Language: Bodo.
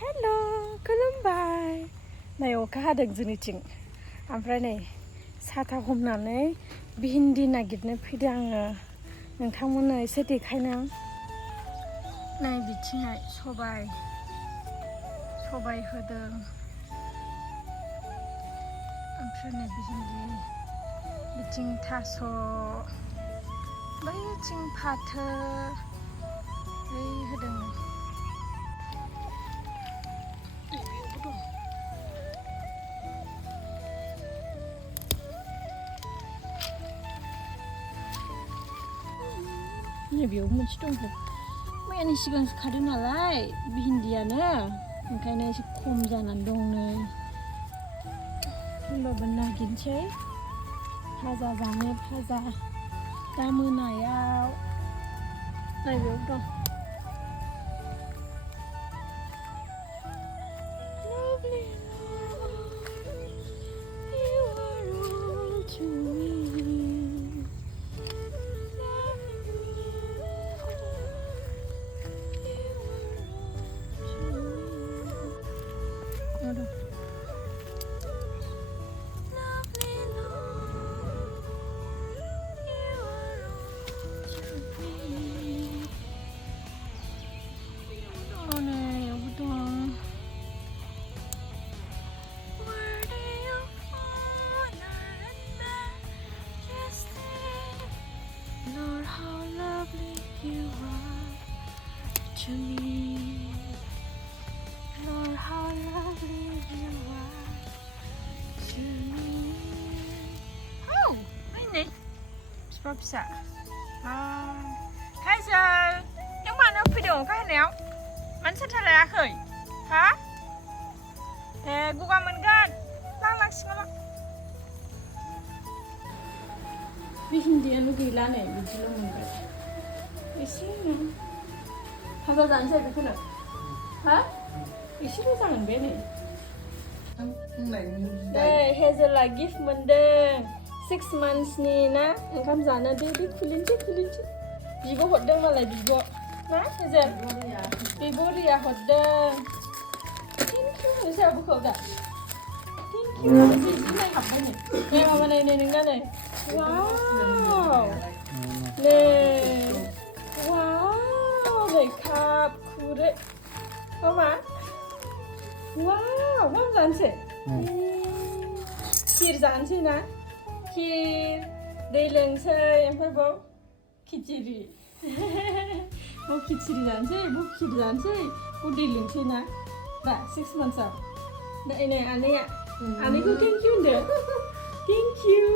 Hello, kulumbai. Nay अखा हादों जोंनिथिं. ओमफ्राय नै साथा हमनानै भिन्दि नागिरनो फैदों आङो. नोंथांमोननो एसे देखायनो. नै बिथिंहाय सबाय होदों. ओमफ्राय नै भिन्दि, बिथिं थास', बैथिं फाथो, बै होदों. बेयाव मोनसे दं. मैयानि सिगांसो खादों नालाय भिन्दियानो, ओंखायनो एसे खम जानानै दं नै. होमबाबो नागिरनोसै भाजा जानो दा मोनायाव. बेयाव दं. To me, Lord, how lovely you are to me. Oh, ini sebab bisa. Hazel, yang mana video kah ni? Mana terlalu? Ha? Gua mengan. Lang semua. Bihindi anu gila nih, bihindi lo mengan. Isinya. भाजा जानोसै बेखौनो हा एसेल' जागोन बे नै हेजेला गिफ्ट मोनदों 6 monthsनि ना ओंखाम जानो दे खुलिनोसै बिब' हरदों मालाय बिब' ना हेजेल बिब' रिया हरदों थेंक इउ होनोसै आब'खौ दा थेंक इउ होनोसै जि नायहाबबाय नै माबा नाय नोंना नै वाव नै Cup, kure. Mama? Wow, Mom जानोसै? खिर जानोसै ना? खिर, दै लोंसै, ओमफ्राय बाव खिचिरि. बाव खिचिरि जानोसै, बाव खिर जानोसै, बाव दै लोंसै ना? दा 6 monthsआव. नै आनैया. आनैखौ thank you होनदो. Thank you.